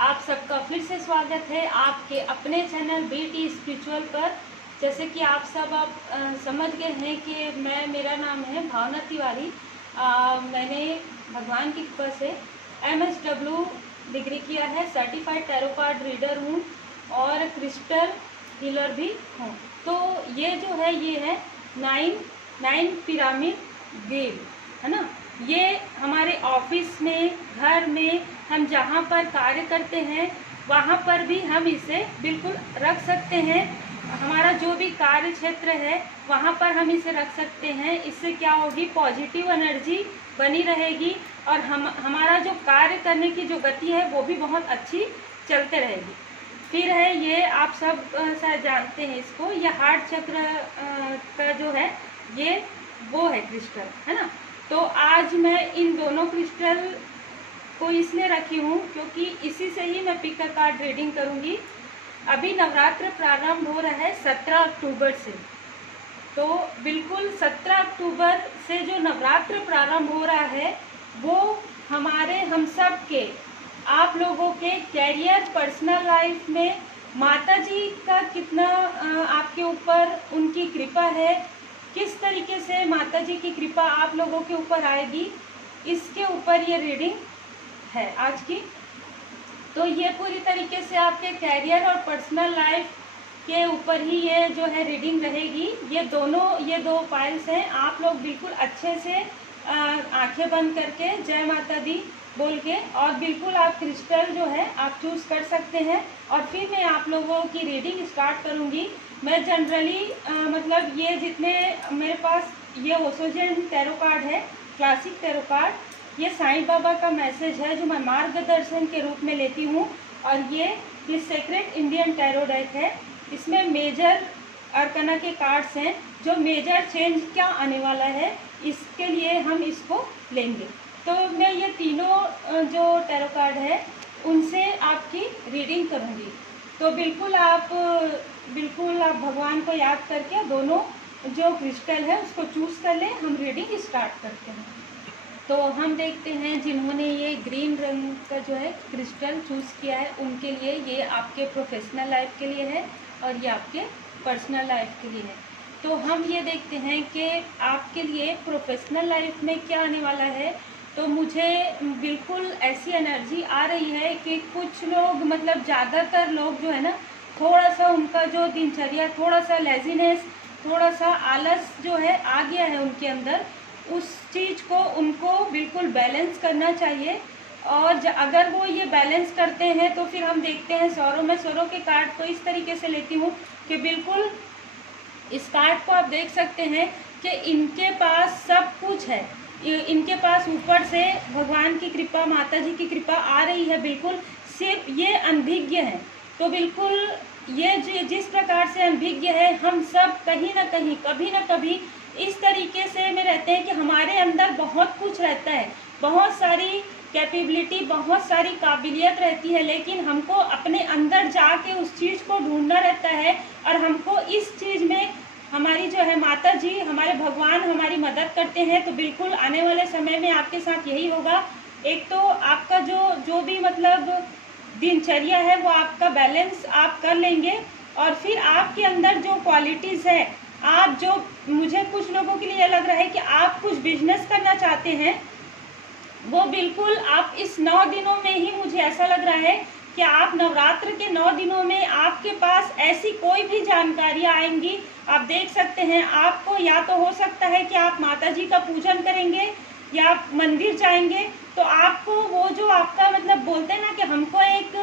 आप सबका फिर से स्वागत है आपके अपने चैनल बीटी स्पिरिचुअल पर। जैसे कि आप सब समझ गए हैं कि मेरा नाम है भावना तिवारी। मैंने भगवान की कृपा से MSW डिग्री किया है, सर्टिफाइड टैरो कार्ड रीडर हूँ और क्रिस्टल हीलर भी हूँ। तो ये जो है ये है नाइन पिरामिड वेव, है ना। ये हमारे ऑफिस में, घर में, हम जहाँ पर कार्य करते हैं वहाँ पर भी हम इसे बिल्कुल रख सकते हैं। हमारा जो भी कार्य क्षेत्र है वहाँ पर हम इसे रख सकते हैं। इससे क्या होगी, पॉजिटिव एनर्जी बनी रहेगी और हमारा जो कार्य करने की जो गति है वो भी बहुत अच्छी चलते रहेगी। फिर है ये, आप सब शायद जानते हैं इसको, ये हार्ट चक्र का जो है ये वो है क्रिस्टल, है ना। तो आज मैं इन दोनों क्रिस्टल को इसलिए रखी हूँ क्योंकि इसी से ही मैं पिक कार्ड रीडिंग करूँगी। अभी नवरात्र प्रारंभ हो रहा है 17 अक्टूबर से, तो बिल्कुल 17 अक्टूबर से जो नवरात्र प्रारंभ हो रहा है वो हम सब के, आप लोगों के कैरियर, पर्सनल लाइफ में माता जी का कितना आपके ऊपर उनकी कृपा है, किस तरीके से माता जी की कृपा आप लोगों के ऊपर आएगी, इसके ऊपर ये रीडिंग है आज की। तो ये पूरी तरीके से आपके कैरियर और पर्सनल लाइफ के ऊपर ही ये जो है रीडिंग रहेगी। ये दो फाइल्स हैं। आप लोग बिल्कुल अच्छे से आंखें बंद करके जय माता दी बोल के और बिल्कुल आप क्रिस्टल जो है आप चूज़ कर सकते हैं और फिर मैं आप लोगों की रीडिंग स्टार्ट करूँगी। मैं जनरली मतलब ये जितने मेरे पास ये ओसोजन टैरो कार्ड है, क्लासिक टैरो कार्ड, ये साईं बाबा का मैसेज है जो मैं मार्गदर्शन के रूप में लेती हूँ। और ये सेक्रेट इंडियन टैरो डेक है। इसमें मेजर अरकना के कार्ड्स हैं, जो मेजर चेंज क्या आने वाला है इसके लिए हम इसको लेंगे। तो मैं ये तीनों जो टैरो कार्ड है उनसे आपकी रीडिंग करूँगी। तो बिल्कुल आप भगवान को याद करके दोनों जो क्रिस्टल है उसको चूज़ कर लें। हम रीडिंग स्टार्ट करते हैं। तो हम देखते हैं जिन्होंने ये ग्रीन रंग का जो है क्रिस्टल चूज़ किया है उनके लिए ये आपके प्रोफेशनल लाइफ के लिए है और ये आपके पर्सनल लाइफ के लिए है। तो हम ये देखते हैं कि आपके लिए प्रोफेशनल लाइफ में क्या आने वाला है। तो मुझे बिल्कुल ऐसी एनर्जी आ रही है कि कुछ लोग, मतलब ज़्यादातर लोग जो है ना, थोड़ा सा उनका जो दिनचर्या, थोड़ा सा लेजीनेस, थोड़ा सा आलस जो है आ गया है उनके अंदर। उस चीज़ को उनको बिल्कुल बैलेंस करना चाहिए और अगर वो ये बैलेंस करते हैं तो फिर हम देखते हैं स्वरों के कार्ड को इस तरीके से लेती हूँ कि बिल्कुल इस कार्ड को आप देख सकते हैं कि इनके पास सब कुछ है। इनके पास ऊपर से भगवान की कृपा, माता जी की कृपा आ रही है। बिल्कुल सिर्फ ये अनभिज्ञ है। तो बिल्कुल ये जिस प्रकार से अनभिज्ञ है, हम सब कहीं ना कहीं, कभी ना कभी इस तरीके से में रहते हैं कि हमारे अंदर बहुत कुछ रहता है, बहुत सारी कैपेबिलिटी, बहुत सारी काबिलियत रहती है, लेकिन हमको अपने अंदर जाके उस चीज़ को ढूंढना रहता है। और हमको इस चीज़ में हमारी जो है माता जी, हमारे भगवान हमारी मदद करते हैं। तो बिल्कुल आने वाले समय में आपके साथ यही होगा। एक तो आपका जो भी मतलब दिनचर्या है वो आपका बैलेंस आप कर लेंगे और फिर आपके अंदर जो क्वालिटीज़ है, आप जो, मुझे कुछ लोगों के लिए लग रहा है कि आप कुछ बिजनेस करना चाहते हैं, वो बिल्कुल आप इस 9 दिनों में ही, मुझे ऐसा लग रहा है कि आप नवरात्र के 9 दिनों में आपके पास ऐसी कोई भी जानकारियाँ आएंगी। आप देख सकते हैं, आपको या तो हो सकता है कि आप माता जी का पूजन करेंगे या आप मंदिर जाएंगे, तो आपको वो जो आपका मतलब बोलते हैं ना कि हमको एक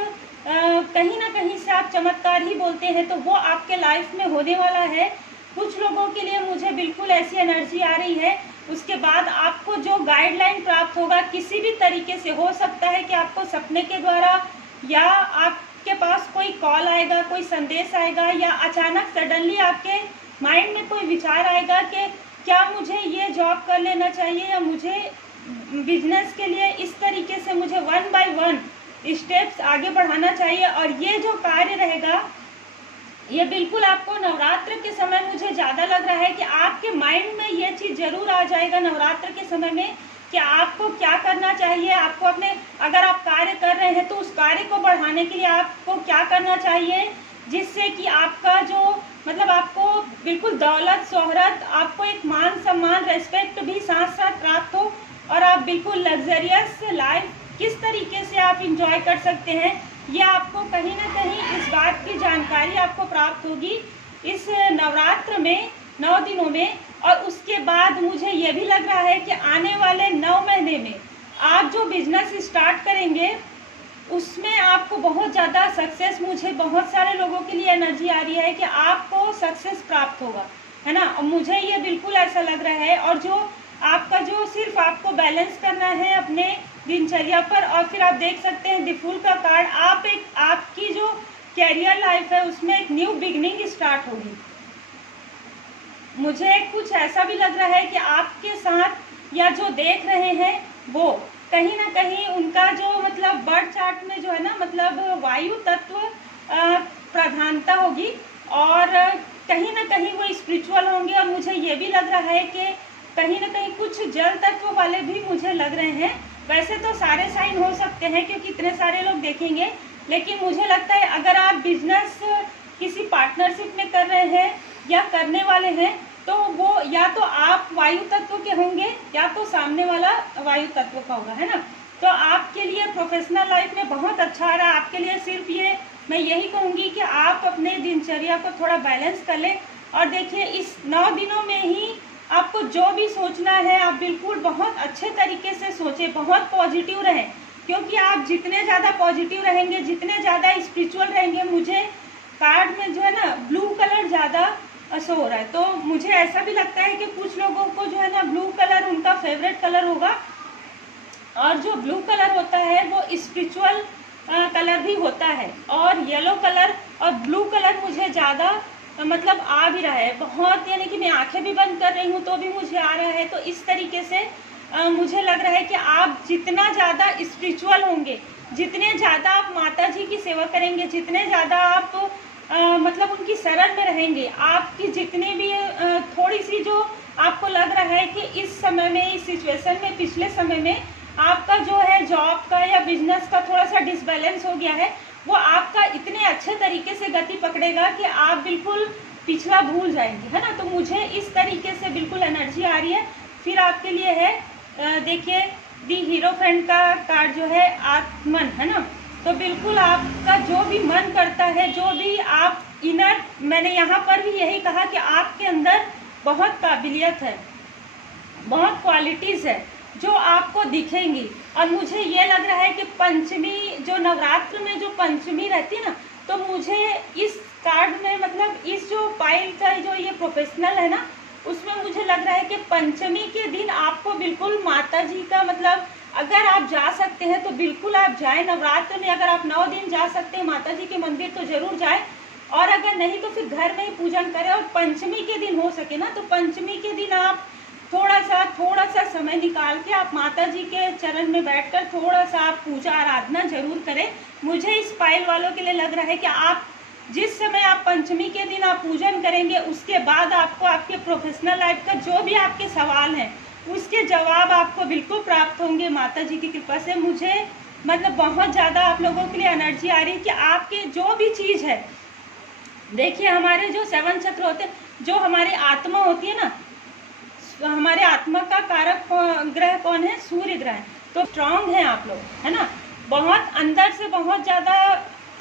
कहीं ना कहीं से आप चमत्कार ही बोलते हैं, तो वो आपके लाइफ में होने वाला है। कुछ लोगों के लिए मुझे बिल्कुल ऐसी एनर्जी आ रही है। उसके बाद आपको जो गाइडलाइन प्राप्त होगा किसी भी तरीके से, हो सकता है कि आपको सपने के द्वारा या आपके पास कोई कॉल आएगा, कोई संदेश आएगा, या अचानक सडनली आपके माइंड में कोई विचार आएगा कि क्या मुझे ये जॉब कर लेना चाहिए या मुझे बिजनेस के लिए इस तरीके से मुझे 1 बाय 1 स्टेप्स आगे बढ़ाना चाहिए। और ये जो कार्य रहेगा ये बिल्कुल आपको नवरात्र के समय, मुझे ज़्यादा लग रहा है कि आपके माइंड में ये चीज़ ज़रूर आ जाएगा नवरात्र के समय में कि आपको क्या करना चाहिए। आपको अपने, अगर आप कार्य कर रहे हैं तो उस कार्य को बढ़ाने के लिए आपको क्या करना चाहिए, जिससे कि आपका जो मतलब आपको बिल्कुल दौलत शोहरत, आपको एक मान सम्मान रेस्पेक्ट भी साथ साथ प्राप्त हो, और आप बिल्कुल लग्जरियस लाइफ किस तरीके से आप इंजॉय कर सकते हैं, ये आपको कहीं ना कहीं इस बात की जानकारी आपको प्राप्त होगी इस नवरात्र में 9 दिनों में। और उसके बाद मुझे ये भी लग रहा है कि आने वाले 9 महीने में आप जो बिजनेस स्टार्ट करेंगे उसमें आपको बहुत ज़्यादा सक्सेस, मुझे बहुत सारे लोगों के लिए एनर्जी आ रही है कि आपको सक्सेस प्राप्त होगा, है ना। और मुझे ये बिल्कुल ऐसा लग रहा है। और जो आपका जो सिर्फ आपको बैलेंस करना है अपने दिनचर्या पर, और फिर आप देख सकते हैं द फूल का कार्ड, आपकी जो कैरियर लाइफ है उसमें एक न्यू बिगनिंग स्टार्ट होगी। मुझे कुछ ऐसा भी लग रहा है कि आपके साथ या जो देख रहे हैं वो कहीं ना कहीं उनका जो मतलब बर्थ चार्ट में जो है ना मतलब वायु तत्व प्रधानता होगी, और कहीं ना कहीं वो स्पिरिचुअल होंगे। और मुझे ये भी लग रहा है कि कहीं ना कहीं कुछ जल तत्व वाले भी मुझे लग रहे हैं। वैसे तो सारे साइन हो सकते हैं क्योंकि इतने सारे लोग देखेंगे, लेकिन मुझे लगता है अगर आप बिजनेस किसी पार्टनरशिप में कर रहे हैं या करने वाले हैं तो वो या तो आप वायु तत्व के होंगे या तो सामने वाला वायु तत्व का होगा, है ना। तो आपके लिए प्रोफेशनल लाइफ में बहुत अच्छा आ रहा है। आपके लिए सिर्फ ये मैं यही कहूँगी कि आप अपने दिनचर्या को थोड़ा बैलेंस कर लें। और देखिए इस 9 दिनों में ही आपको जो भी सोचना है आप बिल्कुल बहुत अच्छे तरीके से सोचें, बहुत पॉजिटिव रहें, क्योंकि आप जितने ज़्यादा पॉजिटिव रहेंगे, जितने ज़्यादा स्पिरिचुअल रहेंगे, मुझे कार्ड में जो है ना ब्लू कलर ज़्यादा शो हो रहा है। तो मुझे ऐसा भी लगता है कि कुछ लोगों को जो है ना ब्लू कलर उनका फेवरेट कलर होगा, और जो ब्लू कलर होता है वो स्पिरिचुअल कलर भी होता है। और येलो कलर और ब्लू कलर मुझे ज़्यादा मतलब आ भी रहा है बहुत, यानी कि मैं आंखें भी बंद कर रही हूँ तो भी मुझे आ रहा है। तो इस तरीके से मुझे लग रहा है कि आप जितना ज़्यादा स्पिरिचुअल होंगे, जितने ज़्यादा आप माता जी की सेवा करेंगे, जितने ज़्यादा आप मतलब उनकी शरण में रहेंगे, आपकी जितनी भी थोड़ी सी जो आपको लग रहा है कि इस समय में, इस सिचुएशन में, पिछले समय में आपका जो है जॉब का या बिजनेस का थोड़ा सा डिसबैलेंस हो गया है, वो आपका इतने अच्छे तरीके से गति पकड़ेगा कि आप बिल्कुल पिछला भूल जाएंगे, है ना। तो मुझे इस तरीके से बिल्कुल एनर्जी आ रही है। फिर आपके लिए है देखिए दी हीरो फ्रेंड का कार्ड जो है आत्मन, है ना। तो बिल्कुल आपका जो भी मन करता है, जो भी आप इनर, मैंने यहाँ पर भी यही कहा कि आपके अंदर बहुत काबिलियत है, बहुत क्वालिटीज़ है जो आपको दिखेंगी। और मुझे ये लग रहा है कि पंचमी, जो नवरात्र में जो पंचमी रहती है ना, तो मुझे इस कार्ड में मतलब इस जो पाइल का जो ये प्रोफेशनल है ना, उसमें मुझे लग रहा है कि पंचमी के दिन आपको बिल्कुल माता जी का मतलब अगर आप जा सकते हैं तो बिल्कुल आप जाएं। नवरात्र में अगर आप 9 दिन जा सकते हैं माता जी के मंदिर तो ज़रूर जाएं, और अगर नहीं तो फिर घर में ही पूजन करें। और पंचमी के दिन हो सके ना तो पंचमी के दिन आप थोड़ा सा समय निकाल के आप माता जी के चरण में बैठकर थोड़ा सा आप पूजा आराधना जरूर करें। मुझे इस पाइल वालों के लिए लग रहा है कि आप जिस समय आप पंचमी के दिन आप पूजन करेंगे उसके बाद आपको आपके प्रोफेशनल लाइफ का जो भी आपके सवाल हैं उसके जवाब आपको बिल्कुल प्राप्त होंगे माता जी की कृपा से। मुझे मतलब बहुत ज़्यादा आप लोगों के लिए एनर्जी आ रही है कि आपके जो भी चीज़ है, देखिए हमारे जो 7 चक्र होते हैं, जो हमारी आत्मा होती है ना, हमारे आत्मा का कारक ग्रह कौन है? सूर्य ग्रह। तो स्ट्रांग हैं आप लोग, है ना। बहुत अंदर से बहुत ज़्यादा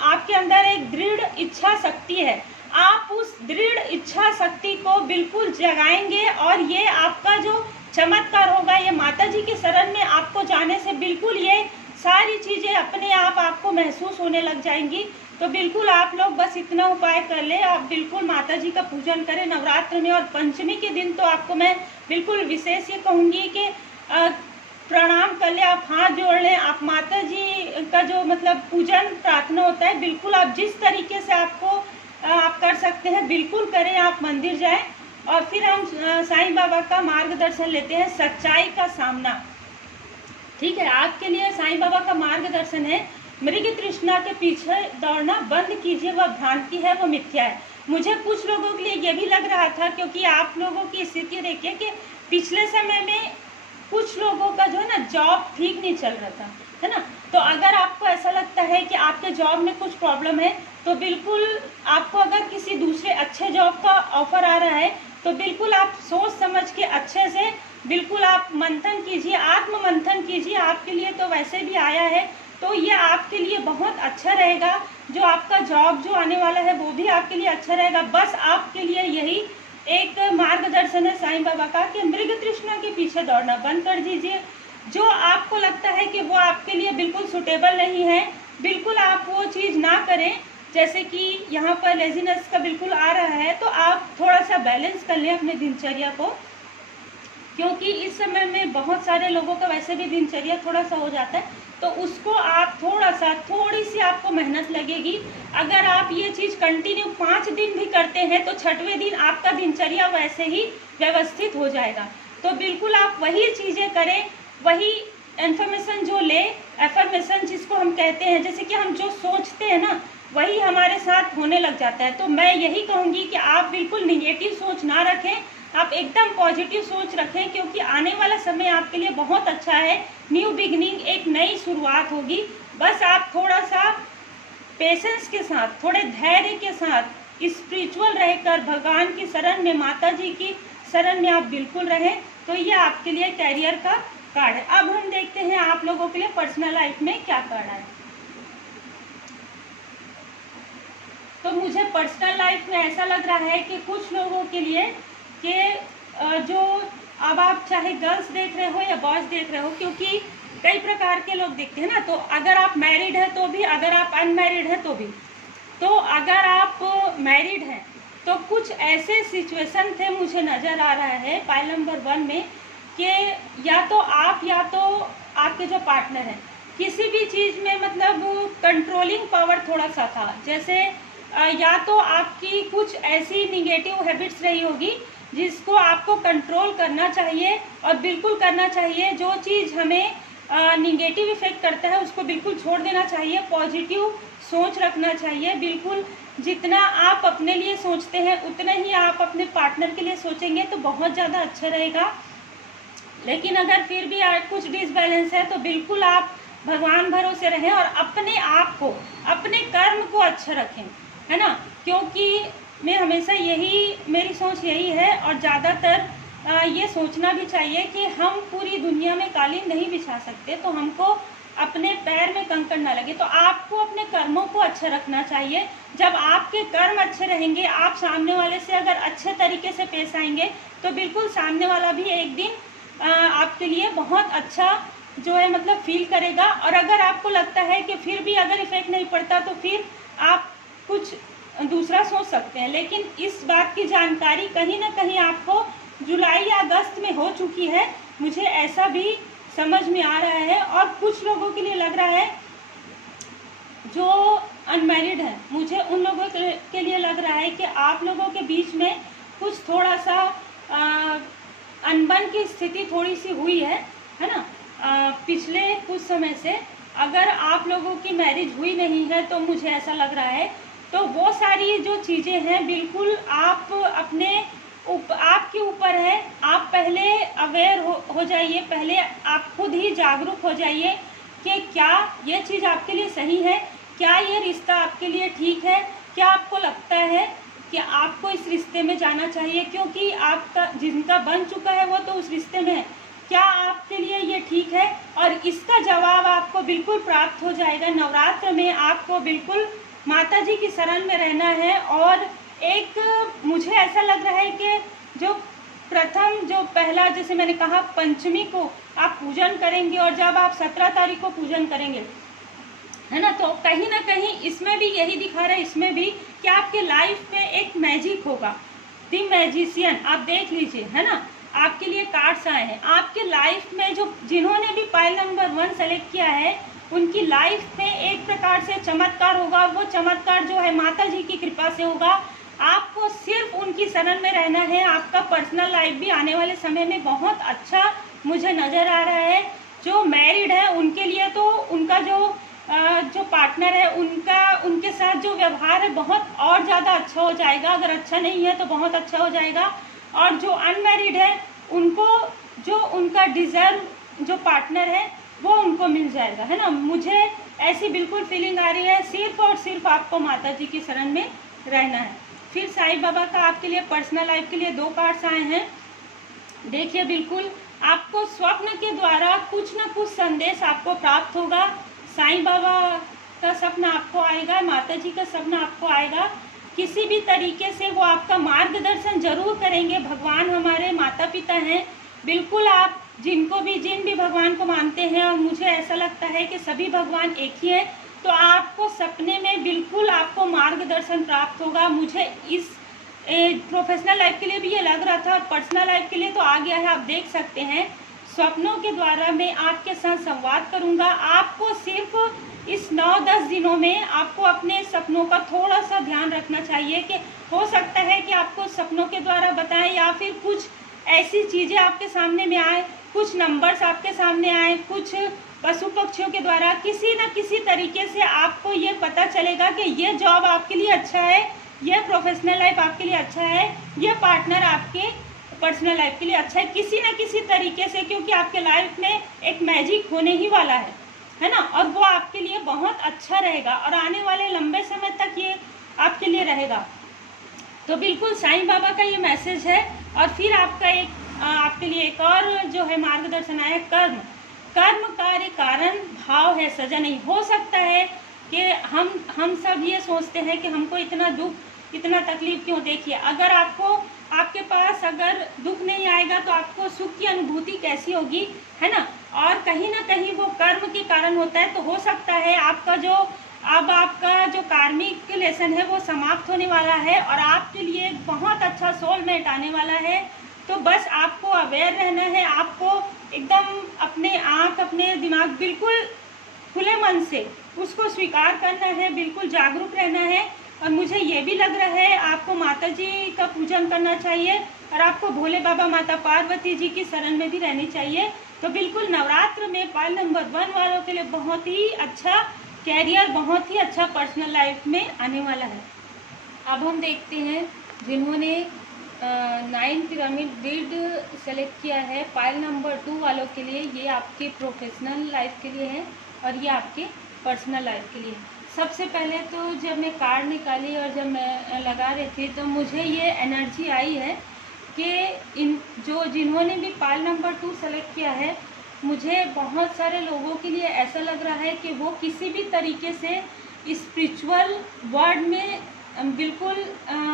आपके अंदर एक दृढ़ इच्छा शक्ति है। आप उस दृढ़ इच्छा शक्ति को बिल्कुल जगाएंगे और ये आपका जो चमत्कार होगा, ये माता जी के शरण में आपको जाने से बिल्कुल ये सारी चीज़ें अपने आप आपको महसूस होने लग जाएंगी। तो बिल्कुल आप लोग बस इतना उपाय कर ले, आप बिल्कुल माता जी का पूजन करें नवरात्र में। और पंचमी के दिन तो आपको मैं बिल्कुल विशेष ये कहूँगी कि प्रणाम कर ले, आप हाथ जोड़ लें, आप माता जी का जो मतलब पूजन प्रार्थना होता है बिल्कुल आप जिस तरीके से आपको आप कर सकते हैं बिल्कुल करें। आप मंदिर जाएं और फिर हम साईं बाबा का मार्गदर्शन लेते हैं, सच्चाई का सामना। ठीक है, आपके लिए साईं बाबा का मार्गदर्शन है, मृग तृष्णा के पीछे दौड़ना बंद कीजिए, वह भ्रांति है, वो मिथ्या है। मुझे कुछ लोगों के लिए ये भी लग रहा था, क्योंकि आप लोगों की स्थिति देखिए कि पिछले समय में कुछ लोगों का जो है ना जॉब ठीक नहीं चल रहा था, है ना। तो तो अगर आपको ऐसा लगता है कि आपके जॉब में कुछ प्रॉब्लम है, तो बिल्कुल आपको अगर किसी दूसरे अच्छे जॉब का ऑफर आ रहा है तो बिल्कुल आप सोच समझ के अच्छे से बिल्कुल आप मंथन कीजिए, आत्म मंथन कीजिए। आपके लिए तो वैसे भी आया है, तो ये आपके लिए बहुत अच्छा रहेगा। जो आपका जॉब जो आने वाला है वो भी आपके लिए अच्छा रहेगा। बस आपके लिए यही एक मार्गदर्शन है साईं बाबा का कि मृग तृष्णा के पीछे दौड़ना बंद कर दीजिए। जो आपको लगता है कि वो आपके लिए बिल्कुल सुटेबल नहीं है, बिल्कुल आप वो चीज़ ना करें। जैसे कि यहाँ पर लेजीनेस का बिल्कुल आ रहा है, तो आप थोड़ा सा बैलेंस कर लें अपने दिनचर्या को, क्योंकि इस समय में बहुत सारे लोगों का वैसे भी दिनचर्या थोड़ा सा हो जाता है, तो उसको आप थोड़ी सी आपको मेहनत लगेगी। अगर आप ये चीज़ कंटिन्यू 5 दिन भी करते हैं तो 6वें दिन आपका दिनचर्या वैसे ही व्यवस्थित हो जाएगा। तो बिल्कुल आप वही चीज़ें करें, वही इन्फॉर्मेशन जो ले, एफर्मेशन जिसको हम कहते हैं, जैसे कि हम जो सोचते हैं ना वही हमारे साथ होने लग जाता है। तो मैं यही कहूँगी कि आप बिल्कुल निगेटिव सोच ना रखें, आप एकदम पॉजिटिव सोच रखें, क्योंकि आने वाला समय आपके लिए बहुत अच्छा है। न्यू बिगनिंग, एक नई शुरुआत होगी। बस आप थोड़ा सा पेशेंस के साथ, थोड़े धैर्य के साथ स्पिरिचुअल रहकर भगवान की शरण में, माता जी की शरण में आप बिल्कुल रहें। तो ये आपके लिए कैरियर का कार्ड है। अब हम देखते हैं आप लोगों के लिए पर्सनल लाइफ में क्या कार्ड है। तो मुझे पर्सनल लाइफ में ऐसा लग रहा है कि कुछ लोगों के लिए कि जो अब आप चाहे गर्ल्स देख रहे हो या बॉयज देख रहे हो, क्योंकि कई प्रकार के लोग दिखते हैं ना, तो अगर आप मैरिड है तो भी, अगर आप अनमैरिड है तो भी। तो अगर आप मैरिड हैं तो कुछ ऐसे सिचुएशन थे मुझे नज़र आ रहा है पाइल नंबर 1 में कि या तो आप या तो आपके जो पार्टनर हैं किसी भी चीज़ में मतलब कंट्रोलिंग पावर थोड़ा सा था। जैसे या तो आपकी कुछ ऐसी निगेटिव हैबिट्स रही होगी जिसको आपको कंट्रोल करना चाहिए और बिल्कुल करना चाहिए। जो चीज़ हमें निगेटिव इफेक्ट करता है उसको बिल्कुल छोड़ देना चाहिए, पॉजिटिव सोच रखना चाहिए। बिल्कुल जितना आप अपने लिए सोचते हैं उतना ही आप अपने पार्टनर के लिए सोचेंगे तो बहुत ज़्यादा अच्छा रहेगा। लेकिन अगर फिर भी कुछ डिसबैलेंस है तो बिल्कुल आप भगवान भरोसे रहें और अपने आप को, अपने कर्म को अच्छा रखें, है ना। क्योंकि मैं हमेशा मेरी सोच यही है, और ज़्यादातर ये सोचना भी चाहिए कि हम पूरी दुनिया में कालीन नहीं बिछा सकते, तो हमको अपने पैर में कंकड़ ना लगे। तो आपको अपने कर्मों को अच्छा रखना चाहिए। जब आपके कर्म अच्छे रहेंगे, आप सामने वाले से अगर अच्छे तरीके से पेश आएंगे तो बिल्कुल सामने वाला भी एक दिन आपके लिए बहुत अच्छा जो है मतलब फील करेगा। और अगर आपको लगता है कि फिर भी अगर इफेक्ट नहीं पड़ता तो फिर आप कुछ दूसरा सोच सकते हैं। लेकिन इस बात की जानकारी कहीं ना कहीं आपको जुलाई या अगस्त में हो चुकी है, मुझे ऐसा भी समझ में आ रहा है। और कुछ लोगों के लिए लग रहा है जो अनमैरिड है, मुझे उन लोगों के लिए लग रहा है कि आप लोगों के बीच में कुछ थोड़ा सा अनबन की स्थिति थोड़ी सी हुई है ना, पिछले कुछ समय से। अगर आप लोगों की मैरिज हुई नहीं है तो मुझे ऐसा लग रहा है, तो वो सारी जो चीज़ें हैं बिल्कुल आप अपने आपके ऊपर है। आप पहले अवेयर हो जाइए, पहले आप खुद ही जागरूक हो जाइए कि क्या ये चीज़ आपके लिए सही है, क्या ये रिश्ता आपके लिए ठीक है, क्या आपको लगता है कि आपको इस रिश्ते में जाना चाहिए, क्योंकि आपका जिनका बन चुका है वो तो उस रिश्ते में है। क्या आपके लिए ये ठीक है? और इसका जवाब आपको बिल्कुल प्राप्त हो जाएगा। नवरात्र में आपको बिल्कुल माता जी की शरण में रहना है। और एक मुझे ऐसा लग रहा है कि जो पहला जैसे मैंने कहा पंचमी को आप पूजन करेंगे, और जब आप 17 तारीख को पूजन करेंगे, है ना, तो कहीं ना कहीं इसमें भी यही दिखा रहा है, इसमें भी कि आपके लाइफ में एक मैजिक होगा। द मैजिशियन आप देख लीजिए, है ना, आपके लिए कार्ड्स आए हैं। आपके लाइफ में जिन्होंने भी पाइल नंबर 1 सेलेक्ट किया है उनकी लाइफ में एक प्रकार से चमत्कार होगा। वो चमत्कार जो है माता जी की कृपा से होगा। आपको सिर्फ उनकी शरण में रहना है। आपका पर्सनल लाइफ भी आने वाले समय में बहुत अच्छा मुझे नज़र आ रहा है। जो मैरिड है उनके लिए तो उनका जो पार्टनर है उनके साथ जो व्यवहार है बहुत और ज़्यादा अच्छा हो जाएगा। अगर अच्छा नहीं है तो बहुत अच्छा हो जाएगा। और जो अनमैरिड है उनको जो उनका डिज़र्व जो पार्टनर है वो उनको मिल जाएगा, है ना। मुझे ऐसी बिल्कुल फीलिंग आ रही है, सिर्फ और सिर्फ आपको माता जी की शरण में रहना है। फिर साईं बाबा का आपके लिए पर्सनल लाइफ के लिए 2 कार्ड्स आए हैं। देखिए, बिल्कुल आपको स्वप्न के द्वारा कुछ ना कुछ संदेश आपको प्राप्त होगा। साईं बाबा का सपना आपको आएगा, माता जी का सपना आपको आएगा। किसी भी तरीके से वो आपका मार्गदर्शन जरूर करेंगे। भगवान हमारे माता पिता हैं, बिल्कुल आप जिन भी भगवान को मानते हैं, और मुझे ऐसा लगता है कि सभी भगवान एक ही है, तो आपको सपने में बिल्कुल आपको मार्गदर्शन प्राप्त होगा। मुझे इस प्रोफेशनल लाइफ के लिए भी ये लग रहा था, पर्सनल लाइफ के लिए तो आ गया है। आप देख सकते हैं, सपनों के द्वारा मैं आपके साथ संवाद करूंगा। आपको सिर्फ इस 9-10 दिनों में आपको अपने सपनों का थोड़ा सा ध्यान रखना चाहिए कि हो सकता है कि आपको सपनों के द्वारा बताएं, या फिर कुछ ऐसी चीज़ें आपके सामने में आए, कुछ नंबर्स आपके सामने आए, कुछ पशु पक्षियों के द्वारा किसी न किसी तरीके से आपको ये पता चलेगा कि ये जॉब आपके लिए अच्छा है, ये प्रोफेशनल लाइफ आपके लिए अच्छा है, ये पार्टनर आपके पर्सनल लाइफ के लिए अच्छा है, किसी न किसी तरीके से। क्योंकि आपके लाइफ में एक मैजिक होने ही वाला है ना, और वो आपके लिए बहुत अच्छा रहेगा, और आने वाले लंबे समय तक ये आपके लिए रहेगा। तो बिल्कुल साईं बाबा का ये मैसेज है। और फिर आपके लिए एक और जो है मार्गदर्शन आया, कर्म कार्य कारण भाव है, सजा नहीं। हो सकता है कि हम सब ये सोचते हैं कि हमको इतना दुख, इतना तकलीफ क्यों। देखिए, अगर आपके पास अगर दुख नहीं आएगा तो आपको सुख की अनुभूति कैसी होगी, है ना। और कहीं ना कहीं वो कर्म के कारण होता है। तो हो सकता है आपका जो कार्मिक लेसन है वो समाप्त होने वाला है, और आपके लिए एक बहुत अच्छा सोलमेट आने वाला है। तो बस आपको अवेयर रहना है, आपको एकदम अपने आँख, अपने दिमाग बिल्कुल खुले मन से उसको स्वीकार करना है, बिल्कुल जागरूक रहना है। और मुझे ये भी लग रहा है आपको माता जी का पूजन करना चाहिए, और आपको भोले बाबा, माता पार्वती जी की शरण में भी रहनी चाहिए। तो बिल्कुल नवरात्र में पाइल नंबर 1 वालों के लिए बहुत ही अच्छा कैरियर, बहुत ही अच्छा पर्सनल लाइफ में आने वाला है। अब हम देखते हैं जिन्होंने 9 पिरामिड ग्रिड सेलेक्ट किया है पाइल नंबर 2 वालों के लिए। ये आपके प्रोफेशनल लाइफ के लिए है, और ये आपके पर्सनल लाइफ के लिए। सबसे पहले तो जब मैं कार्ड निकाली और जब मैं लगा रही थी, तो मुझे ये एनर्जी आई है कि जिन्होंने भी पाइल नंबर 2 सेलेक्ट किया है, मुझे बहुत सारे लोगों के लिए ऐसा लग रहा है कि वो किसी भी तरीके से स्पिरिचुअल वर्ल्ड में बिल्कुल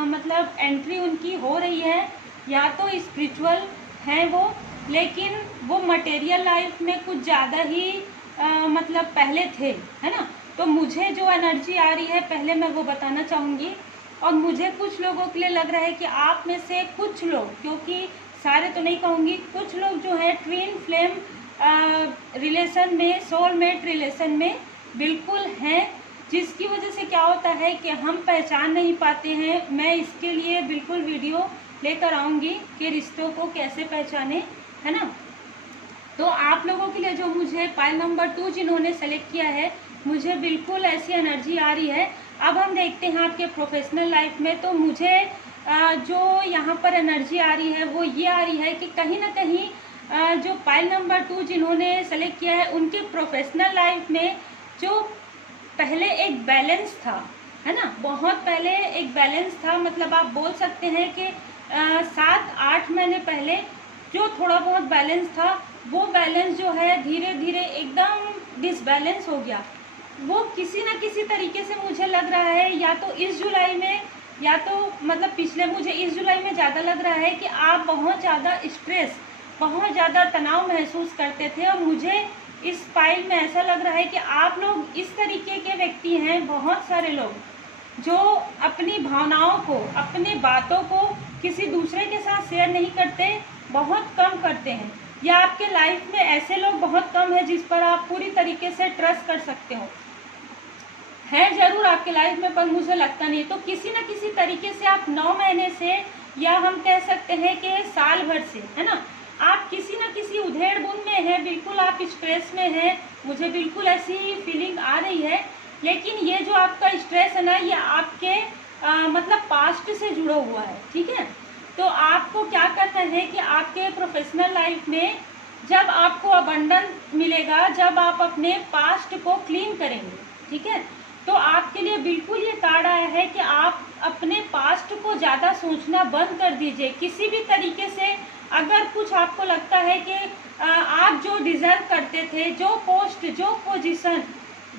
मतलब एंट्री उनकी हो रही है। या तो स्पिरिचुअल हैं वो, लेकिन वो मटेरियल लाइफ में कुछ ज़्यादा ही मतलब पहले थे, है ना। तो मुझे जो एनर्जी आ रही है पहले मैं वो बताना चाहूँगी। और मुझे कुछ लोगों के लिए लग रहा है कि आप में से कुछ लोग, क्योंकि सारे तो नहीं कहूँगी, कुछ लोग जो है ट्विन फ्लेम रिलेशन में, सोलमेट रिलेशन में बिल्कुल हैं, जिसकी वजह से क्या होता है कि हम पहचान नहीं पाते हैं। मैं इसके लिए बिल्कुल वीडियो लेकर आऊँगी कि रिश्तों को कैसे पहचाने, है ना। तो आप लोगों के लिए जो मुझे पाइल नंबर 2 जिन्होंने सेलेक्ट किया है, मुझे बिल्कुल ऐसी एनर्जी आ रही है। अब हम देखते हैं आपके प्रोफेशनल लाइफ में। तो मुझे जो यहाँ पर एनर्जी आ रही है वो ये आ रही है कि कहीं ना कहीं जो पाइल नंबर 2 जिन्होंने सेलेक्ट किया है, उनके प्रोफेशनल लाइफ में जो पहले एक बैलेंस था, है ना, बहुत पहले एक बैलेंस था। मतलब आप बोल सकते हैं कि 7-8 महीने पहले जो थोड़ा बहुत बैलेंस था, वो बैलेंस जो है धीरे धीरे एकदम डिसबैलेंस हो गया। वो किसी न किसी तरीके से मुझे लग रहा है, या तो इस जुलाई में, या तो मतलब पिछले, मुझे इस जुलाई में ज़्यादा लग रहा है कि आप बहुत ज़्यादा स्ट्रेस, बहुत ज़्यादा तनाव महसूस करते थे। और मुझे इस फाइल में ऐसा लग रहा है कि आप लोग इस तरीके के व्यक्ति हैं, बहुत सारे लोग जो अपनी भावनाओं को, अपनी बातों को किसी दूसरे के साथ शेयर नहीं करते, बहुत कम करते हैं। या आपके लाइफ में ऐसे लोग बहुत कम है जिस पर आप पूरी तरीके से ट्रस्ट कर सकते हो। है ज़रूर आपके लाइफ में, पर मुझे लगता नहीं। तो किसी न किसी तरीके से आप 9 महीने से, या हम कह सकते हैं कि साल भर से, है ना, आप किसी न किसी उधेड़ बुन में है, बिल्कुल आप स्ट्रेस में हैं। मुझे बिल्कुल ऐसी फीलिंग आ रही है। लेकिन ये जो आपका स्ट्रेस है ना, ये आपके मतलब पास्ट से जुड़ा हुआ है, ठीक है। तो आपको क्या करना है कि आपके प्रोफेशनल लाइफ में जब आपको अबंडेंस मिलेगा, जब आप अपने पास्ट को क्लीन करेंगे, ठीक है। तो आपके लिए बिल्कुल ये कार्ड आया है कि आप अपने पास्ट को ज़्यादा सोचना बंद कर दीजिए। किसी भी तरीके से अगर कुछ आपको लगता है कि आप जो डिज़र्व करते थे, जो पोस्ट, जो पोजीशन,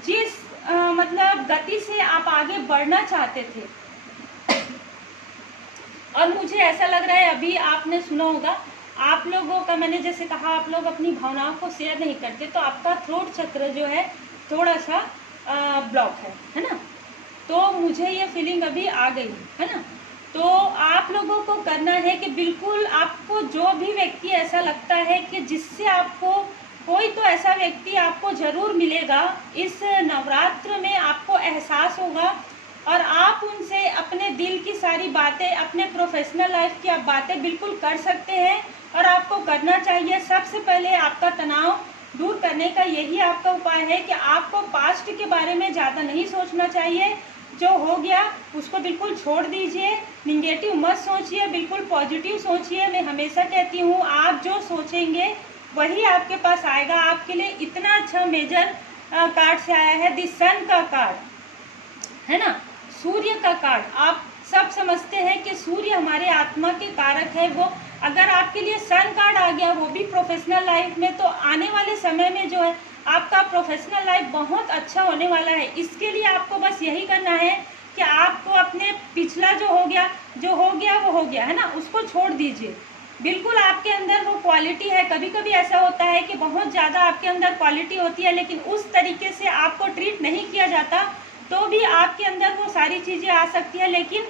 जिस मतलब गति से आप आगे बढ़ना चाहते थे, और मुझे ऐसा लग रहा है, अभी आपने सुना होगा, आप लोगों का, मैंने जैसे कहा, आप लोग अपनी भावनाओं को शेयर नहीं करते, तो आपका थ्रोट चक्र जो है थोड़ा सा ब्लॉक है ना। तो मुझे ये फीलिंग अभी आ गई है ना। तो आप लोगों को करना है कि बिल्कुल आपको जो भी व्यक्ति ऐसा लगता है कि जिससे आपको कोई तो ऐसा व्यक्ति आपको ज़रूर मिलेगा इस नवरात्र में, आपको एहसास होगा और आप उनसे अपने दिल की सारी बातें, अपने प्रोफेशनल लाइफ की आप बातें बिल्कुल कर सकते हैं। और आपको करना चाहिए, सबसे पहले आपका तनाव दूर करने का यही आपका उपाय है कि आपको पास्ट के बारे में ज़्यादा नहीं सोचना चाहिए। जो हो गया उसको बिल्कुल छोड़ दीजिए, निगेटिव मत सोचिए, बिल्कुल पॉजिटिव सोचिए। मैं हमेशा कहती हूँ, आप जो सोचेंगे वही आपके पास आएगा। आपके लिए इतना अच्छा मेजर कार्ड से आया है, द सन का कार्ड है ना, सूर्य का कार्ड। आप सब समझते हैं कि सूर्य हमारे आत्मा के कारक है। वो अगर आपके लिए सन कार्ड आ गया, वो भी प्रोफेशनल लाइफ में, तो आने वाले समय में जो है आपका प्रोफेशनल लाइफ बहुत अच्छा होने वाला है। इसके लिए आपको बस यही करना है कि आपको अपने पिछला जो हो गया वो हो गया है ना, उसको छोड़ दीजिए। बिल्कुल आपके अंदर वो क्वालिटी है। कभी कभी ऐसा होता है कि बहुत ज़्यादा आपके अंदर क्वालिटी होती है, लेकिन उस तरीके से आपको ट्रीट नहीं किया जाता, तो भी आपके अंदर वो सारी चीज़ें आ सकती है। लेकिन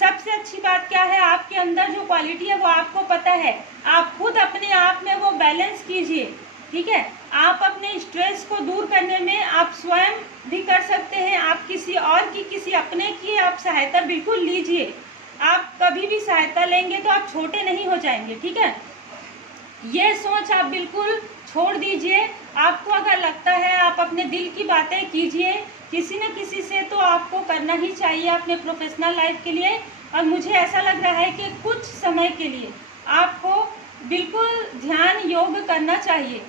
सबसे अच्छी बात क्या है, आपके अंदर जो क्वालिटी है वो आपको पता है। आप खुद अपने आप में वो बैलेंस कीजिए, ठीक है। आप अपने स्ट्रेस को दूर करने में आप स्वयं भी कर सकते हैं। आप किसी और की, किसी अपने की आप सहायता बिल्कुल लीजिए। आप कभी भी सहायता लेंगे तो आप छोटे नहीं हो जाएंगे, ठीक है। ये सोच आप बिल्कुल छोड़ दीजिए। आपको अगर लगता है, आप अपने दिल की बातें कीजिए किसी न किसी से, तो आपको करना ही चाहिए अपने प्रोफेशनल लाइफ के लिए। और मुझे ऐसा लग रहा है कि कुछ समय के लिए आपको बिल्कुल ध्यान योग करना चाहिए।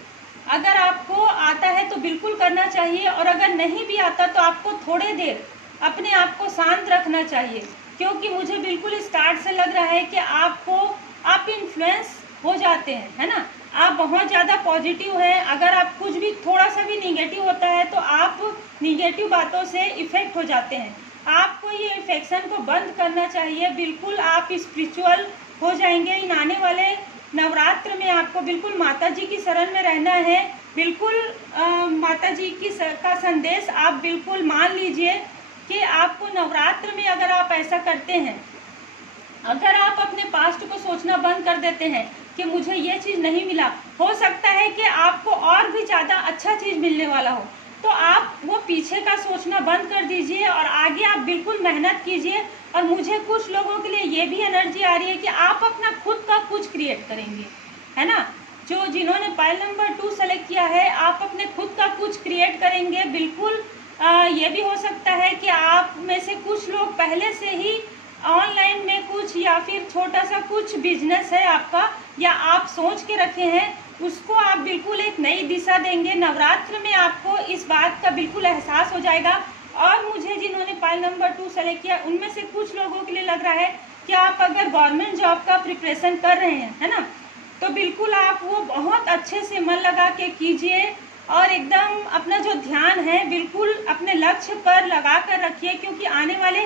अगर आपको आता है तो बिल्कुल करना चाहिए, और अगर नहीं भी आता तो आपको थोड़े देर अपने आप को शांत रखना चाहिए। क्योंकि मुझे बिल्कुल इस कार्ड से लग रहा है कि आप इन्फ्लुएंस हो जाते हैं, है ना। आप बहुत ज़्यादा पॉजिटिव हैं। अगर आप कुछ भी थोड़ा सा भी निगेटिव होता है तो आप निगेटिव बातों से इफ़ेक्ट हो जाते हैं। आपको ये इन्फेक्शन को बंद करना चाहिए। बिल्कुल आप स्पिरिचुअल हो जाएंगे। इन आने वाले नवरात्र में आपको बिल्कुल माता जी की शरण में रहना है। बिल्कुल माता जी का संदेश आप बिल्कुल मान लीजिए कि आपको नवरात्र में, अगर आप ऐसा करते हैं, अगर आप अपने पास्ट को सोचना बंद कर देते हैं कि मुझे ये चीज़ नहीं मिला, हो सकता है कि आपको और भी ज़्यादा अच्छा चीज़ मिलने वाला हो, तो आप वो पीछे का सोचना बंद कर दीजिए और आगे आप बिल्कुल मेहनत कीजिए। और मुझे कुछ लोगों के लिए ये भी एनर्जी आ रही है कि आप अपना खुद का कुछ क्रिएट करेंगे, है ना। जिन्होंने पाइल नंबर 2 सेलेक्ट किया है, आप अपने खुद का कुछ क्रिएट करेंगे। बिल्कुल ये भी हो सकता है कि आप में से कुछ लोग पहले से ही ऑनलाइन में कुछ, या फिर छोटा सा कुछ बिजनेस है आपका, या आप सोच के रखे हैं, उसको आप बिल्कुल एक नई दिशा देंगे। नवरात्र में आपको इस बात का बिल्कुल एहसास हो जाएगा। और मुझे जिन्होंने पाइल नंबर 2 सेलेक्ट किया, उनमें से कुछ लोगों के लिए लग रहा है कि आप अगर गवर्नमेंट जॉब का प्रिपरेशन कर रहे हैं, है ना, तो बिल्कुल आप वो बहुत अच्छे से मन लगा के कीजिए और एकदम अपना जो ध्यान है बिल्कुल अपने लक्ष्य पर लगा कर रखिए। क्योंकि आने वाले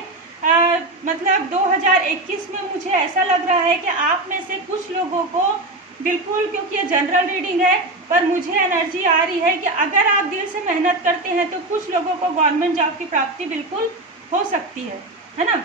मतलब 2021 में मुझे ऐसा लग रहा है कि आप में से कुछ लोगों को बिल्कुल, क्योंकि ये जनरल रीडिंग है, पर मुझे एनर्जी आ रही है कि अगर आप दिल से मेहनत करते हैं तो कुछ लोगों को गवर्नमेंट जॉब की प्राप्ति बिल्कुल हो सकती है ना।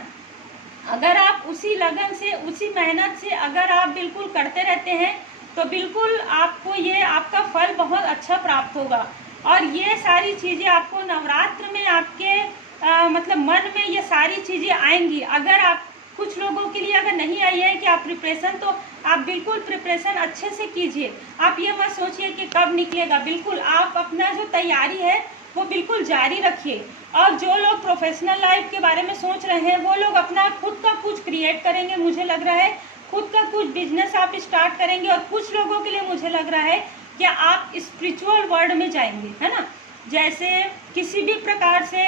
अगर आप उसी लगन से, उसी मेहनत से अगर आप बिल्कुल करते रहते हैं तो बिल्कुल आपको ये आपका फल बहुत अच्छा प्राप्त होगा। और ये सारी चीज़ें आपको नवरात्र में आपके मतलब मन में ये सारी चीज़ें आएंगी। अगर आप, कुछ लोगों के लिए अगर नहीं आई है कि आप प्रिपरेशन, तो आप बिल्कुल प्रिपरेशन अच्छे से कीजिए। आप ये मत सोचिए कि कब निकलेगा, बिल्कुल आप अपना जो तैयारी है वो बिल्कुल जारी रखिए। और जो लोग प्रोफेशनल लाइफ के बारे में सोच रहे हैं वो लोग अपना खुद का कुछ क्रिएट करेंगे। मुझे लग रहा है खुद का कुछ बिजनेस आप स्टार्ट करेंगे। और कुछ लोगों के लिए मुझे लग रहा है कि आप स्पिरिचुअल वर्ल्ड में जाएंगे, है ना। जैसे किसी भी प्रकार से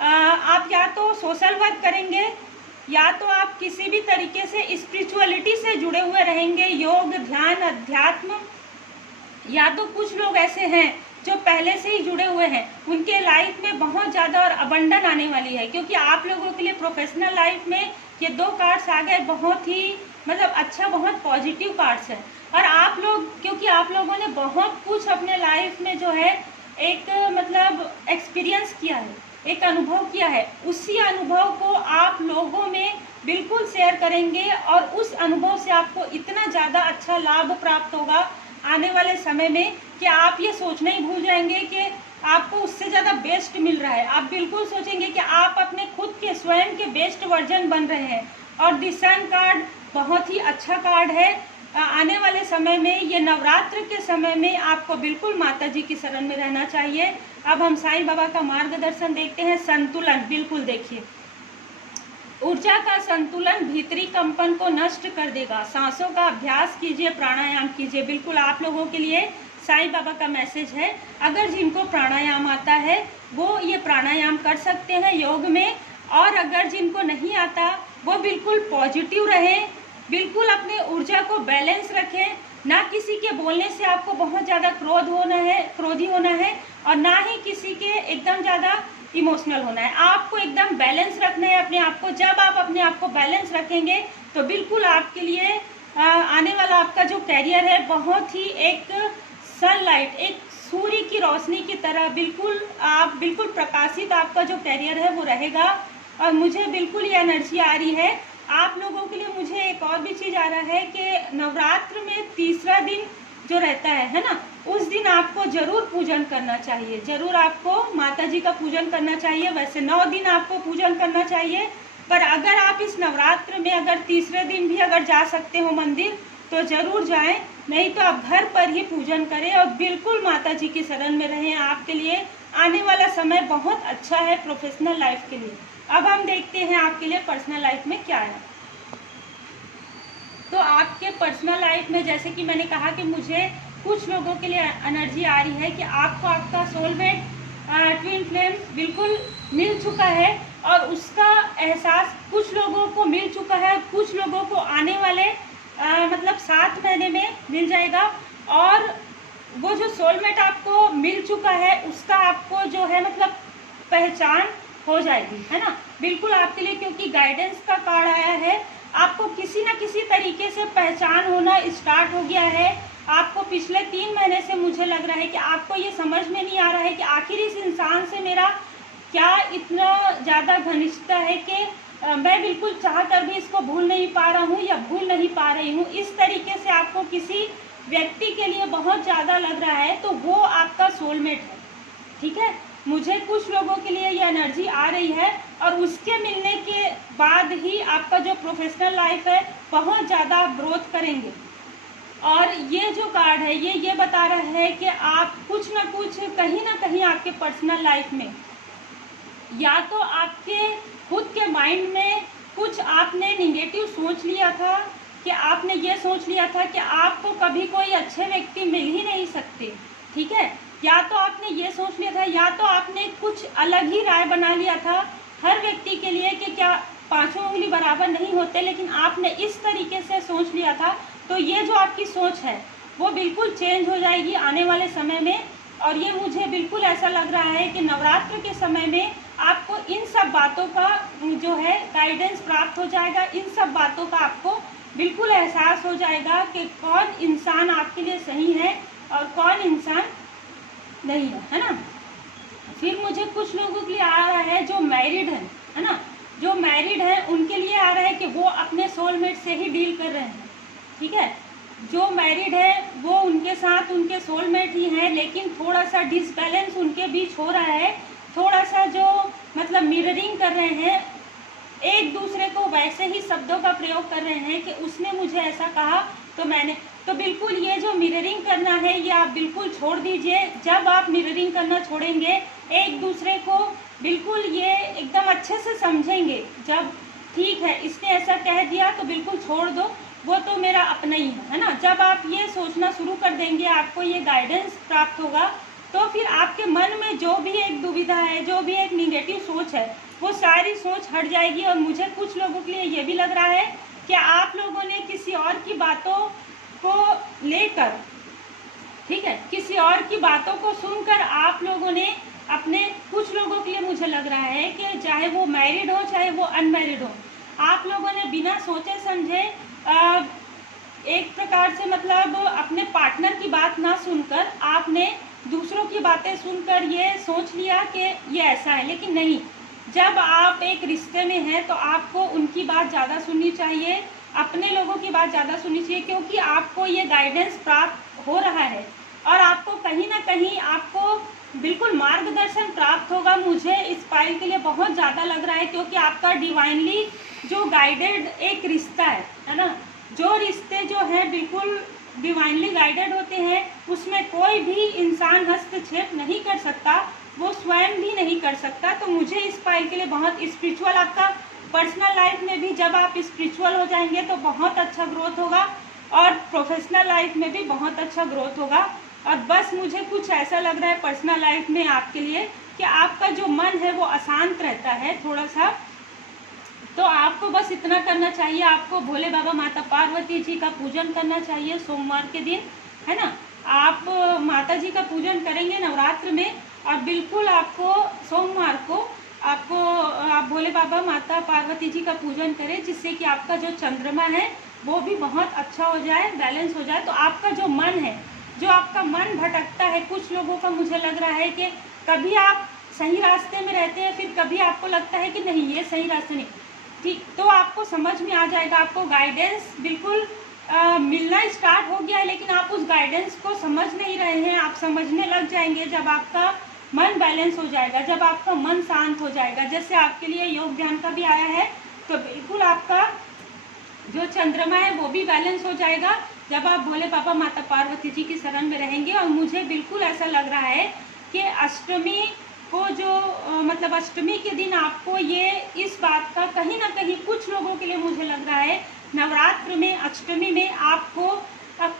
आप या तो सोशल वर्क करेंगे, या तो आप किसी भी तरीके से स्पिरिचुअलिटी से जुड़े हुए रहेंगे, योग, ध्यान, अध्यात्म। या तो कुछ लोग ऐसे हैं जो पहले से ही जुड़े हुए हैं, उनके लाइफ में बहुत ज़्यादा और अबंडन आने वाली है, क्योंकि आप लोगों के लिए प्रोफेशनल लाइफ में ये 2 कार्ड्स आ गए, बहुत ही मतलब अच्छा, बहुत पॉजिटिव कार्ड्स है। और आप लोग, क्योंकि आप लोगों ने बहुत कुछ अपने लाइफ में जो है एक मतलब एक्सपीरियंस किया है, एक अनुभव किया है, उसी अनुभव को आप लोगों में बिल्कुल शेयर करेंगे, और उस अनुभव से आपको इतना ज़्यादा अच्छा लाभ प्राप्त होगा आने वाले समय में कि आप ये सोचना ही भूल जाएंगे कि आपको उससे ज़्यादा बेस्ट मिल रहा है। आप बिल्कुल सोचेंगे कि आप अपने खुद के स्वयं के बेस्ट वर्जन बन रहे हैं। और द सन कार्ड बहुत ही अच्छा कार्ड है। आने वाले समय में, ये नवरात्र के समय में आपको बिल्कुल माता जी की शरण में रहना चाहिए। अब हम साईं बाबा का मार्गदर्शन देखते हैं। संतुलन, बिल्कुल देखिए, ऊर्जा का संतुलन भीतरी कंपन को नष्ट कर देगा। सांसों का अभ्यास कीजिए, प्राणायाम कीजिए। बिल्कुल आप लोगों के लिए साईं बाबा का मैसेज है। अगर जिनको प्राणायाम आता है वो ये प्राणायाम कर सकते हैं योग में, और अगर जिनको नहीं आता वो बिल्कुल पॉजिटिव रहें, बिल्कुल अपने ऊर्जा को बैलेंस रखें। ना किसी के बोलने से आपको बहुत ज़्यादा क्रोधी होना है, और ना ही किसी के एकदम ज़्यादा इमोशनल होना है। आपको एकदम बैलेंस रखना है अपने आप को। जब आप अपने आप को बैलेंस रखेंगे तो बिल्कुल आपके लिए आने वाला आपका जो कैरियर है बहुत ही एक सनलाइट, एक सूर्य की रोशनी की तरह बिल्कुल प्रकाशित आपका जो कैरियर है वो रहेगा। और मुझे बिल्कुल ये एनर्जी आ रही है आप लोगों के लिए। मुझे एक और भी चीज़ आ रहा है कि नवरात्र में तीसरा दिन जो रहता है ना, उस दिन आपको जरूर पूजन करना चाहिए। जरूर आपको माता जी का पूजन करना चाहिए। वैसे 9 दिन आपको पूजन करना चाहिए, पर अगर आप इस नवरात्र में अगर तीसरे दिन भी अगर जा सकते हो मंदिर तो ज़रूर जाएं, नहीं तो आप घर पर ही पूजन करें और बिल्कुल माता जी की शरण में रहें। आपके लिए आने वाला समय बहुत अच्छा है प्रोफेशनल लाइफ के लिए। अब हम देखते हैं आपके लिए पर्सनल लाइफ में क्या है। तो आपके पर्सनल लाइफ में, जैसे कि मैंने कहा कि मुझे कुछ लोगों के लिए एनर्जी आ रही है कि आपको आपका सोलमेट ट्विन फ्लेम बिल्कुल मिल चुका है, और उसका एहसास कुछ लोगों को मिल चुका है, कुछ लोगों को आने वाले मतलब 7 महीने में मिल जाएगा। और वो जो सोलमेट आपको मिल चुका है उसका आपको जो है मतलब पहचान हो जाएगी, है ना। बिल्कुल आपके लिए, क्योंकि गाइडेंस का कार्ड आया है, आपको किसी न किसी तरीके से पहचान होना स्टार्ट हो गया है। आपको पिछले 3 महीने से मुझे लग रहा है कि आपको ये समझ में नहीं आ रहा है कि आखिर इस इंसान से मेरा क्या इतना ज़्यादा घनिष्ठता है कि मैं बिल्कुल चाह कर भी इसको भूल नहीं पा रहा हूँ या भूल नहीं पा रही हूँ। इस तरीके से आपको किसी व्यक्ति के लिए बहुत ज़्यादा लग रहा है, तो वो आपका सोलमेट है, ठीक है। मुझे कुछ लोगों के लिए ये एनर्जी आ रही है, और उसके मिलने के बाद ही आपका जो प्रोफेशनल लाइफ है बहुत ज़्यादा आप ग्रोथ करेंगे। और ये जो कार्ड है ये बता रहा है कि आप कुछ ना कुछ कहीं ना कहीं आपके पर्सनल लाइफ में, या तो आपके खुद के माइंड में कुछ आपने निगेटिव सोच लिया था, कि आपने ये सोच लिया था कि आपको कभी कोई अच्छे व्यक्ति मिल ही नहीं सकते, ठीक है। या तो आपने ये सोच लिया था, या तो आपने कुछ अलग ही राय बना लिया था हर व्यक्ति के लिए कि क्या 5 उंगली बराबर नहीं होते, लेकिन आपने इस तरीके से सोच लिया था। तो ये जो आपकी सोच है वो बिल्कुल चेंज हो जाएगी आने वाले समय में। और ये मुझे बिल्कुल ऐसा लग रहा है कि नवरात्र के समय में आपको इन सब बातों का जो है गाइडेंस प्राप्त हो जाएगा। इन सब बातों का आपको बिल्कुल एहसास हो जाएगा कि कौन इंसान आपके लिए सही है और कौन इंसान नहीं है ना। फिर मुझे कुछ लोगों के लिए आ रहा है जो मैरिड है ना, जो मैरिड है उनके लिए आ रहा है कि वो अपने सोलमेट से ही डील कर रहे हैं, ठीक है। जो मैरिड है वो उनके साथ उनके सोलमेट ही हैं, लेकिन थोड़ा सा डिसबैलेंस उनके बीच हो रहा है। थोड़ा सा जो मतलब मिररिंग कर रहे हैं, एक दूसरे को वैसे ही शब्दों का प्रयोग कर रहे हैं कि उसने मुझे ऐसा कहा तो मैंने, तो बिल्कुल ये जो मिररिंग करना है ये आप बिल्कुल छोड़ दीजिए। जब आप मिररिंग करना छोड़ेंगे, एक दूसरे को बिल्कुल ये एकदम अच्छे से समझेंगे। जब ठीक है इसने ऐसा कह दिया तो बिल्कुल छोड़ दो, वो तो मेरा अपना ही है ना। जब आप ये सोचना शुरू कर देंगे, आपको ये गाइडेंस प्राप्त होगा, तो फिर आपके मन में जो भी एक दुविधा है, जो भी एक निगेटिव सोच है, वो सारी सोच हट जाएगी। और मुझे कुछ लोगों के लिए ये भी लग रहा है कि आप लोगों ने किसी और की बातों को लेकर, ठीक है, किसी और की बातों को सुनकर आप लोगों ने अपने, कुछ लोगों के लिए मुझे लग रहा है कि चाहे वो मैरिड हो चाहे वो अनमैरिड हो, आप लोगों ने बिना सोचे समझे एक प्रकार से मतलब अपने पार्टनर की बात ना सुनकर आपने दूसरों की बातें सुनकर ये सोच लिया कि ये ऐसा है। लेकिन नहीं, जब आप एक रिश्ते में हैं तो आपको उनकी बात ज़्यादा सुननी चाहिए, अपने लोगों की बात ज़्यादा सुननी चाहिए, क्योंकि आपको ये गाइडेंस प्राप्त हो रहा है और आपको कहीं ना कहीं आपको बिल्कुल मार्गदर्शन प्राप्त होगा। मुझे इस पाइल के लिए बहुत ज़्यादा लग रहा है, क्योंकि आपका डिवाइनली जो गाइडेड एक रिश्ता है ना, जो रिश्ते जो हैं बिल्कुल डिवाइनली गाइडेड होते हैं, उसमें कोई भी इंसान हस्तक्षेप नहीं कर सकता, वो स्वयं भी नहीं कर सकता। तो मुझे इस पाइल के लिए बहुत स्पिरिचुअल, आपका पर्सनल लाइफ में भी जब आप स्पिरिचुअल हो जाएंगे तो बहुत अच्छा ग्रोथ होगा और प्रोफेशनल लाइफ में भी बहुत अच्छा ग्रोथ होगा। और बस मुझे कुछ ऐसा लग रहा है पर्सनल लाइफ में आपके लिए कि आपका जो मन है वो अशांत रहता है थोड़ा सा। तो आपको बस इतना करना चाहिए, आपको भोले बाबा माता पार्वती जी का पूजन करना चाहिए सोमवार के दिन, है ना। आप माता जी का पूजन करेंगे नवरात्र में, और बिल्कुल आपको सोमवार को आप भोले बाबा माता पार्वती जी का पूजन करें, जिससे कि आपका जो चंद्रमा है वो भी बहुत अच्छा हो जाए, बैलेंस हो जाए। तो आपका जो मन है, जो आपका मन भटकता है, कुछ लोगों का मुझे लग रहा है कि कभी आप सही रास्ते में रहते हैं, फिर कभी आपको लगता है कि नहीं ये सही रास्ते नहीं, ठीक, तो आपको समझ में आ जाएगा, आपको गाइडेंस बिल्कुल मिलना स्टार्ट हो गया है, लेकिन आप उस गाइडेंस को समझ नहीं रहे हैं। आप समझने लग जाएंगे जब आपका मन बैलेंस हो जाएगा, जब आपका मन शांत हो जाएगा। जैसे आपके लिए योग ध्यान का भी आया है, तो बिल्कुल आपका जो चंद्रमा है वो भी बैलेंस हो जाएगा जब आप भोले बाबा माता पार्वती जी की शरण में रहेंगे। और मुझे बिल्कुल ऐसा लग रहा है कि अष्टमी को जो मतलब अष्टमी के दिन आपको ये इस बात का कहीं ना कहीं कुछ लोगों के लिए मुझे लग रहा है नवरात्र में अष्टमी में आपको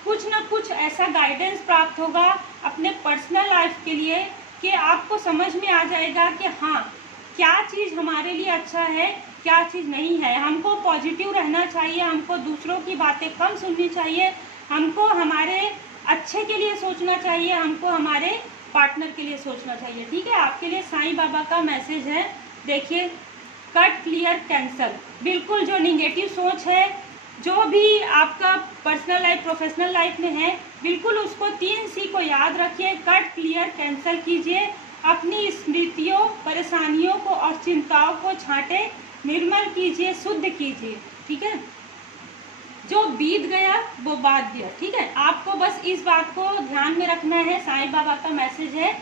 कुछ ना कुछ ऐसा गाइडेंस प्राप्त होगा अपने पर्सनल लाइफ के लिए कि आपको समझ में आ जाएगा कि हाँ क्या चीज़ हमारे लिए अच्छा है, क्या चीज़ नहीं है। हमको पॉजिटिव रहना चाहिए, हमको दूसरों की बातें कम सुननी चाहिए, हमको हमारे अच्छे के लिए सोचना चाहिए, हमको हमारे पार्टनर के लिए सोचना चाहिए। ठीक है, आपके लिए साईं बाबा का मैसेज है, देखिए, कट क्लियर कैंसल। बिल्कुल जो निगेटिव सोच है, जो भी आपका पर्सनल लाइफ प्रोफेशनल लाइफ में है, बिल्कुल उसको 3C को याद रखिए, कट क्लियर कैंसल कीजिए। अपनी स्मृतियों, परेशानियों को और चिंताओं को छांटे, निर्मल कीजिए, शुद्ध कीजिए। ठीक है, जो बीत गया वो बात गया। ठीक है, आपको बस इस बात को ध्यान में रखना है, साईं बाबा का मैसेज है।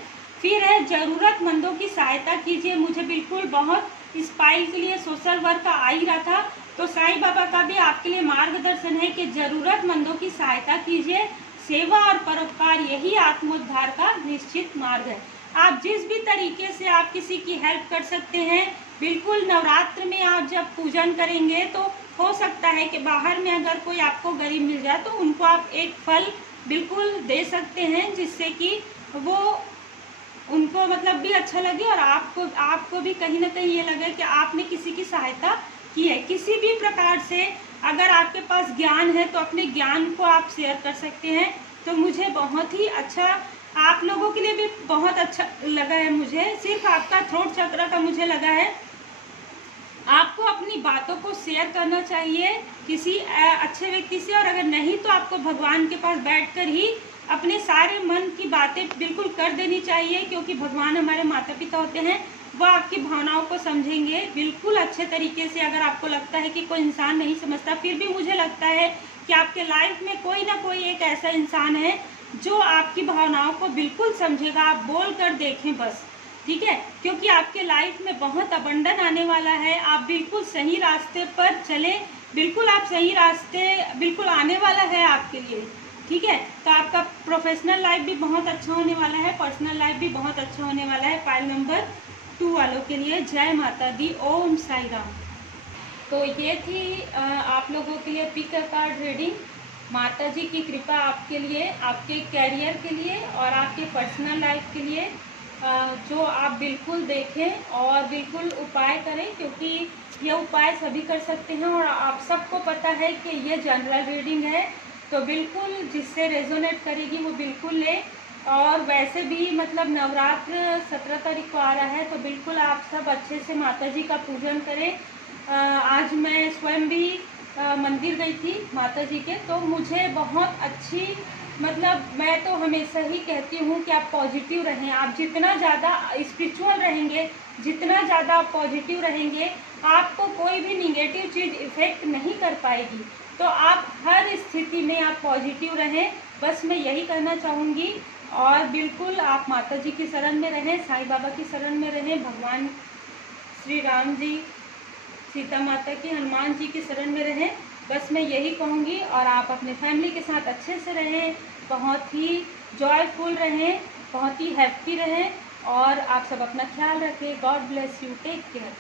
फिर है ज़रूरतमंदों की सहायता कीजिए। मुझे बिल्कुल बहुत इस पाइल के लिए सोशल वर्क का आ ही रहा था, तो साईं बाबा का भी आपके लिए मार्गदर्शन है कि ज़रूरतमंदों की सहायता कीजिए। सेवा और परोपकार यही आत्मोद्धार का निश्चित मार्ग है। आप जिस भी तरीके से आप किसी की हेल्प कर सकते हैं, बिल्कुल नवरात्र में आप जब पूजन करेंगे तो हो सकता है कि बाहर में अगर कोई आपको गरीब मिल जाए तो उनको आप एक फल बिल्कुल दे सकते हैं, जिससे कि वो उनको मतलब भी अच्छा लगे और आपको भी कहीं ना कहीं ये लगे कि आपने किसी की सहायता की है। किसी भी प्रकार से अगर आपके पास ज्ञान है तो अपने ज्ञान को आप शेयर कर सकते हैं। तो मुझे बहुत ही अच्छा, आप लोगों के लिए भी बहुत अच्छा लगा है। मुझे सिर्फ आपका थ्रोट चक्र का मुझे लगा है, आपको अपनी बातों को शेयर करना चाहिए किसी अच्छे व्यक्ति से, और अगर नहीं तो आपको भगवान के पास बैठकर ही अपने सारे मन की बातें बिल्कुल कर देनी चाहिए, क्योंकि भगवान हमारे माता पिता होते हैं, वो आपकी भावनाओं को समझेंगे बिल्कुल अच्छे तरीके से। अगर आपको लगता है कि कोई इंसान नहीं समझता, फिर भी मुझे लगता है कि आपके लाइफ में कोई ना कोई एक ऐसा इंसान है जो आपकी भावनाओं को बिल्कुल समझेगा। आप बोल कर देखें बस, ठीक है, क्योंकि आपके लाइफ में बहुत अबंडन आने वाला है। आप बिल्कुल सही रास्ते पर चलें, बिल्कुल आप सही रास्ते बिल्कुल आने वाला है आपके लिए। ठीक है, तो आपका प्रोफेशनल लाइफ भी बहुत अच्छा होने वाला है, पर्सनल लाइफ भी बहुत अच्छा होने वाला है। पाइल नंबर 2 वालों के लिए जय माता दी, ओम साई राम। तो ये थी आप लोगों के लिए पिक अ कार्ड रीडिंग। माता जी की कृपा आपके लिए, आपके कैरियर के लिए और आपके पर्सनल लाइफ के लिए, जो आप बिल्कुल देखें और बिल्कुल उपाय करें, क्योंकि ये उपाय सभी कर सकते हैं और आप सबको पता है कि ये जनरल रीडिंग है। तो बिल्कुल जिससे रेजोनेट करेगी वो बिल्कुल ले। और वैसे भी मतलब नवरात्र 17 तारीख को आ रहा है, तो बिल्कुल आप सब अच्छे से माता जी का पूजन करें। आज मैं स्वयं भी मंदिर गई थी माता जी के, तो मुझे बहुत अच्छी, मतलब मैं तो हमेशा ही कहती हूँ कि आप पॉजिटिव रहें। आप जितना ज़्यादा स्पिरिचुअल रहेंगे, जितना ज़्यादा आप पॉजिटिव रहेंगे, आपको कोई भी निगेटिव चीज़ इफ़ेक्ट नहीं कर पाएगी। तो आप हर स्थिति में आप पॉजिटिव रहें, बस मैं यही कहना चाहूँगी। और बिल्कुल आप माता जी की शरण में रहें, साईं बाबा की शरण में रहें, भगवान श्री राम जी, सीता माता की, हनुमान जी की शरण में रहें। बस मैं यही कहूँगी। और आप अपने फैमिली के साथ अच्छे से रहें, बहुत ही जॉयफुल रहें, बहुत ही हैप्पी रहें। और आप सब अपना ख्याल रखें। God bless you, take care.